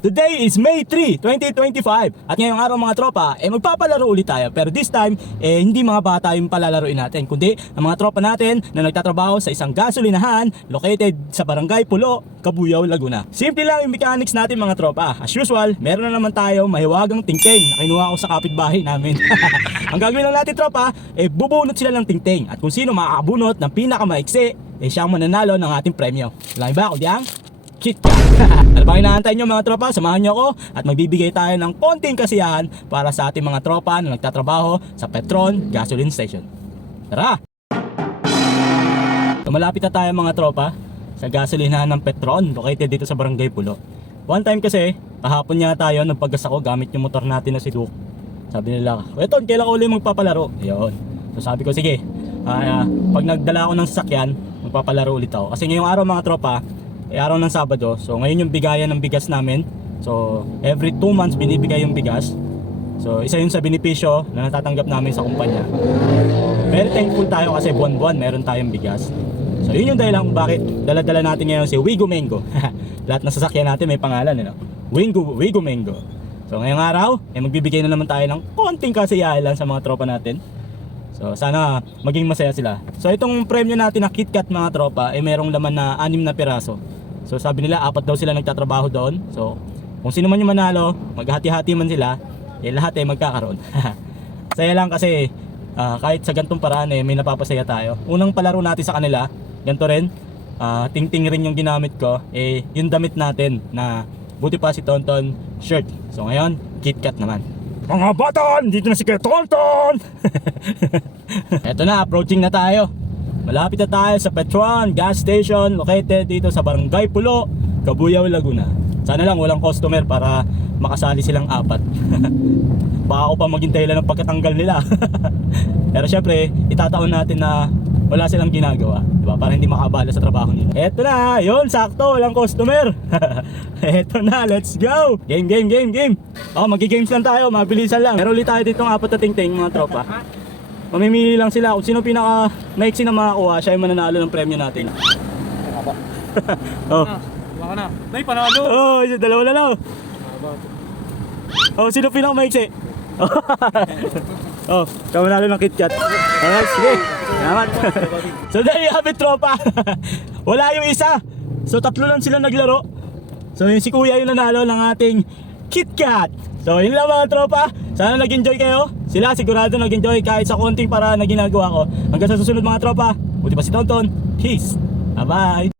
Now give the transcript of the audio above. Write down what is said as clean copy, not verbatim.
Today is May 3, 2025 at ngayong araw mga tropa, magpapalaro ulit tayo. Pero this time, hindi mga bata yung palalaruin natin, kundi ang mga tropa natin na nagtatrabaho sa isang gasolinahan located sa Barangay Pulo, Cabuyao, Laguna. Simple lang yung mechanics natin mga tropa. As usual, meron na naman tayo mahiwagang tingting na kinuha ko sa kapitbahay namin. Ang gagawin lang natin tropa, bubunot sila ng tingting at kung sino makakabunot ng pinakamaiksi, siya ang mananalo ng ating premyo. Lang ba kundi ang KitKat. Ano bang inaantay nyo mga tropa? Samahan nyo ako at magbibigay tayo ng konting kasiyahan para sa ating mga tropa na nagtatrabaho sa Petron Gasoline Station. Tara! So, malapit na tayo mga tropa sa gasolinahan ng Petron located dito sa Barangay Pulo. One time kasi, kahapon niya tayo nagpagas ako gamit yung motor natin na si Duke. Sabi nila, Eton, kailan ko ulit magpapalaro? Ayun. So sabi ko, sige, pag nagdala ako ng sasakyan, magpapalaro ulit ako. Kasi ngayong araw mga tropa, araw ng Sabado. So ngayon yung bigayan ng bigas namin. So every 2 months binibigay yung bigas. So isa yun sa benepisyo na natatanggap namin sa kumpanya. Very thankful tayo kasi buwan-buwan meron tayong bigas. So yun yung dahilan kung bakit dala-dala natin ngayon si Wigo Mango. Lahat ng sasakyan natin may pangalan, Wigo Mango. So ngayong araw, magbibigay na naman tayo ng konting kasiyahan lang sa mga tropa natin. So sana maging masaya sila. So itong premyo natin na KitKat mga tropa merong laman na 6 na piraso. So sabi nila 4 daw sila nagtatrabaho doon. So kung sino man yung manalo, maghati-hati man sila, lahat magkakaroon. Saya lang kasi kahit sa gantong paraan may napapasaya tayo. Unang palaro natin sa kanila, ganito rin. Ting-ting rin yung ginamit ko, yung damit natin na buti pa si Tonton shirt. So ngayon, KitKat naman. Mga batan, dito na si Tonton. Eto na, approaching na tayo. Malapit na tayo sa Petron Gas Station located dito sa Barangay Pulo, Cabuyao, Laguna. Sana lang walang customer para makasali silang 4. Baka ako pa maghintay lang ng pagkatanggal nila. Pero syempre, itataon natin na wala silang ginagawa, diba? Para hindi makabala sa trabaho nila. Eto na, yun, sakto, walang customer. Eto na, let's go. Game. Magi-games lang tayo, mabilisan lang. Meron ulit tayo dito ng 4 na tingting mga tropa. Mamimili lang sila kung sino pinaka maiksi na makakuha, siya yung mananalo ng premyo natin. Oh. Baka na. May panalo. Oh, dalawa na lang. Oh, sino pinaka maiksi? Oh, siya manalo ng KitKat. Alright, sige. Salamat. So there you have it tropa. Wala yung isa. So 3 lang sila naglaro. So yung si Kuya yung nanalo ng ating KitKat. So yun lang mga tropa. Sana nag-enjoy kayo. Sila sigurado nag-enjoy kahit sa konting paraan na ginagawa ko. Hanggang sa susunod mga tropa. Buti pa si Tonton. Peace. Bye bye.